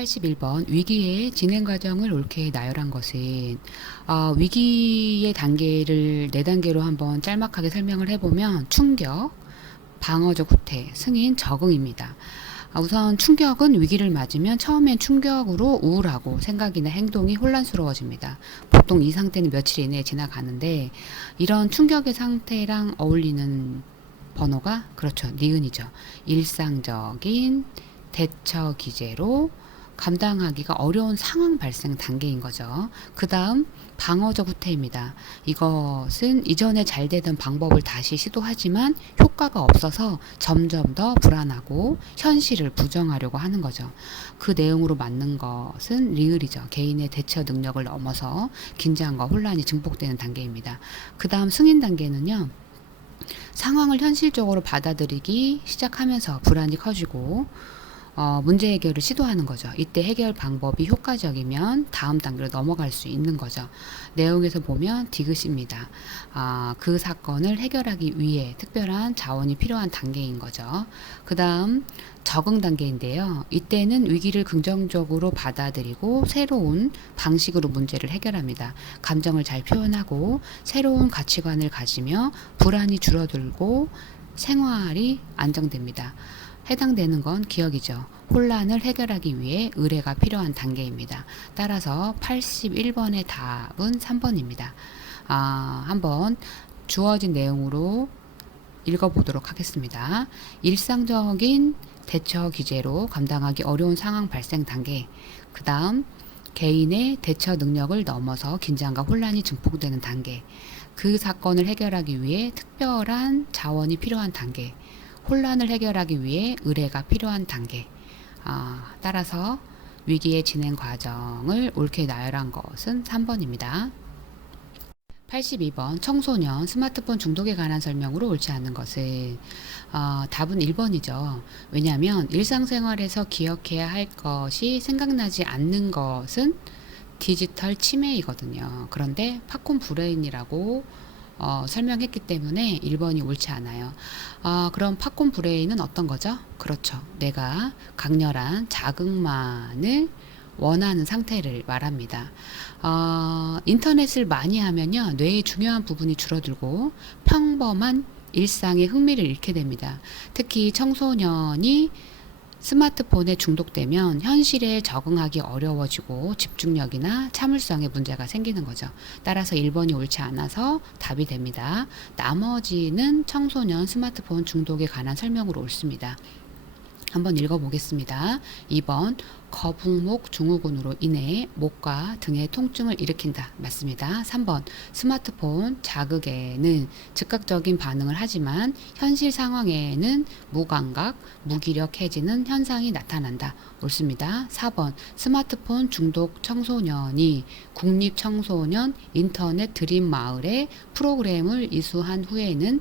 81번 위기의 진행 과정을 옳게 나열한 것은 위기의 단계를 4단계로 한번 짤막하게 설명을 해보면 충격, 방어적 후퇴, 승인, 적응입니다. 우선 충격은 위기를 맞으면 처음엔 충격으로 우울하고 생각이나 행동이 혼란스러워집니다. 보통 이 상태는 며칠 이내에 지나가는데 이런 충격의 상태랑 어울리는 번호가 그렇죠. 니은이죠. 일상적인 대처 기제로 감당하기가 어려운 상황 발생 단계인 거죠. 그 다음 방어적 후퇴입니다. 이것은 이전에 잘 되던 방법을 다시 시도하지만 효과가 없어서 점점 더 불안하고 현실을 부정하려고 하는 거죠. 그 내용으로 맞는 것은 리을이죠. 개인의 대처 능력을 넘어서 긴장과 혼란이 증폭되는 단계입니다. 그 다음 승인 단계는요. 상황을 현실적으로 받아들이기 시작하면서 불안이 커지고 문제 해결을 시도하는 거죠. 이때 해결 방법이 효과적이면 다음 단계로 넘어갈 수 있는 거죠. 내용에서 보면 디귿입니다. 그 사건을 해결하기 위해 특별한 자원이 필요한 단계인 거죠. 그 다음 적응 단계인데요. 이때는 위기를 긍정적으로 받아들이고 새로운 방식으로 문제를 해결합니다. 감정을 잘 표현하고 새로운 가치관을 가지며 불안이 줄어들고 생활이 안정됩니다. 해당되는 건 기억이죠. 혼란을 해결하기 위해 의뢰가 필요한 단계입니다. 따라서 81번의 답은 3번입니다. 한번 주어진 내용으로 읽어보도록 하겠습니다. 일상적인 대처 기제로 감당하기 어려운 상황 발생 단계. 그 다음 개인의 대처 능력을 넘어서 긴장과 혼란이 증폭되는 단계. 그 사건을 해결하기 위해 특별한 자원이 필요한 단계. 혼란을 해결하기 위해 의뢰가 필요한 단계. 따라서 위기의 진행 과정을 옳게 나열한 것은 3번입니다. 82번 청소년 스마트폰 중독에 관한 설명으로 옳지 않은 것은 답은 1번이죠. 왜냐하면 일상생활에서 기억해야 할 것이 생각나지 않는 것은 디지털 치매이거든요. 그런데 팝콘 브레인이라고 설명했기 때문에 1번이 옳지 않아요. 그럼 팝콘 브레인은 어떤 거죠? 그렇죠. 내가 강렬한 자극만을 원하는 상태를 말합니다. 인터넷을 많이 하면요, 뇌의 중요한 부분이 줄어들고 평범한 일상의 흥미를 잃게 됩니다. 특히 청소년이 스마트폰에 중독되면 현실에 적응하기 어려워지고 집중력이나 참을성에 문제가 생기는 거죠. 따라서 1번이 옳지 않아서 답이 됩니다. 나머지는 청소년 스마트폰 중독에 관한 설명으로 옳습니다. 한번 읽어보겠습니다. 2번 거북목 증후군으로 인해 목과 등의 통증을 일으킨다. 맞습니다. 3번 스마트폰 자극에는 즉각적인 반응을 하지만 현실 상황에는 무감각, 무기력해지는 현상이 나타난다. 옳습니다. 4번 스마트폰 중독 청소년이 국립청소년 인터넷 드림 마을에 프로그램을 이수한 후에는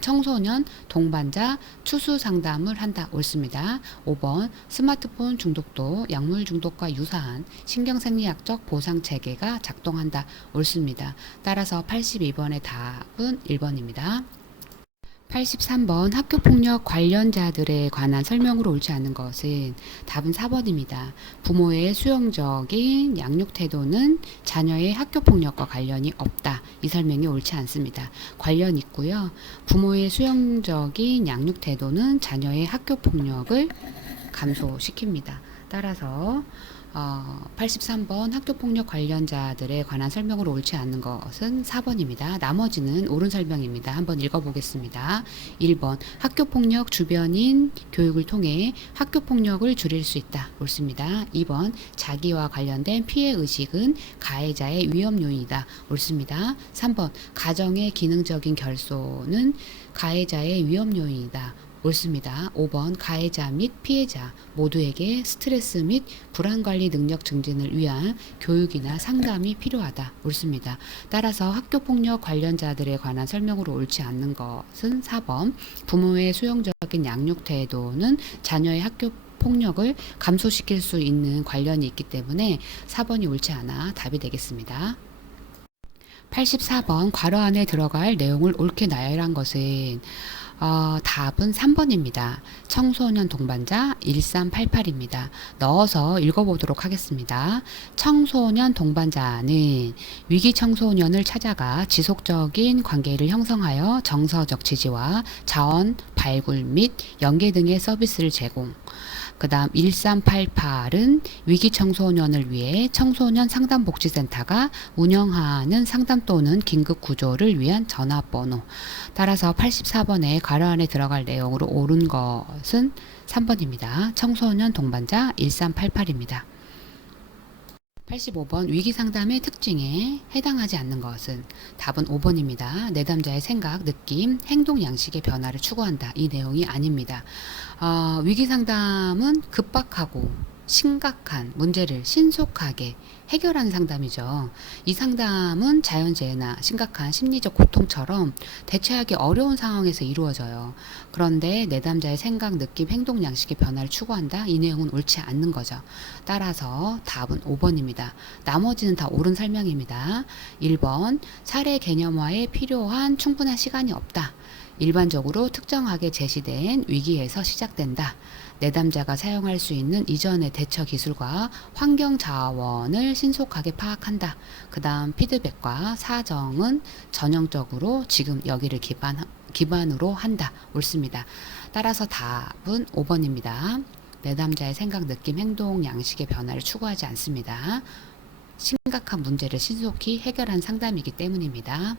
청소년 동반자 추수 상담을 한다. 옳습니다. 5번 스마트폰 중독도 약물 중독과 유사한 신경생리학적 보상 체계가 작동한다. 옳습니다. 따라서 82번의 답은 1번입니다. 83번 학교폭력 관련자들에 관한 설명으로 옳지 않은 것은 답은 4번입니다. 부모의 수용적인 양육 태도는 자녀의 학교폭력과 관련이 없다. 이 설명이 옳지 않습니다. 관련 있고요. 부모의 수용적인 양육 태도는 자녀의 학교폭력을 감소시킵니다. 따라서 83번 학교폭력 관련자들에 관한 설명으로 옳지 않는 것은 4번입니다. 나머지는 옳은 설명입니다. 한번 읽어보겠습니다. 1번 학교폭력 주변인 교육을 통해 학교폭력을 줄일 수 있다. 옳습니다. 2번 자기와 관련된 피해의식은 가해자의 위험 요인이다. 옳습니다. 3번 가정의 기능적인 결손은 가해자의 위험 요인이다. 옳습니다. 5번 가해자 및 피해자 모두에게 스트레스 및 불안관리 능력 증진을 위한 교육이나 상담이 필요하다. 옳습니다. 따라서 학교폭력 관련자들에 관한 설명으로 옳지 않는 것은 4번 부모의 수용적인 양육 태도는 자녀의 학교 폭력을 감소시킬 수 있는 관련이 있기 때문에 4번이 옳지 않아 답이 되겠습니다. 84번 괄호 안에 들어갈 내용을 옳게 나열한 것은 답은 3번입니다. 청소년 동반자 1388입니다. 넣어서 읽어보도록 하겠습니다. 청소년 동반자는 위기 청소년을 찾아가 지속적인 관계를 형성하여 정서적 지지와 자원 발굴 및 연계 등의 서비스를 제공. 그 다음 1388은 위기 청소년을 위해 청소년 상담복지센터가 운영하는 상담 또는 긴급 구조를 위한 전화번호. 따라서 84번에 가로 안에 들어갈 내용으로 옳은 것은 3번입니다. 청소년 동반자 1388입니다. 85번 위기 상담의 특징에 해당하지 않는 것은 답은 5번입니다. 내담자의 생각, 느낌, 행동 양식의 변화를 추구한다. 이 내용이 아닙니다. 위기 상담은 급박하고 심각한 문제를 신속하게 해결하는 상담이죠. 이 상담은 자연재해나 심각한 심리적 고통처럼 대처하기 어려운 상황에서 이루어져요. 그런데 내담자의 생각, 느낌, 행동 양식의 변화를 추구한다. 이 내용은 옳지 않는 거죠. 따라서 답은 5번입니다. 나머지는 다 옳은 설명입니다. 1번 사례 개념화에 필요한 충분한 시간이 없다. 일반적으로 특정하게 제시된 위기에서 시작된다. 내담자가 사용할 수 있는 이전의 대처 기술과 환경 자원을 신속하게 파악한다. 그 다음 피드백과 사정은 전형적으로 지금 여기를 기반으로 한다. 옳습니다. 따라서 답은 5번입니다. 내담자의 생각, 느낌, 행동, 양식의 변화를 추구하지 않습니다. 심각한 문제를 신속히 해결한 상담이기 때문입니다.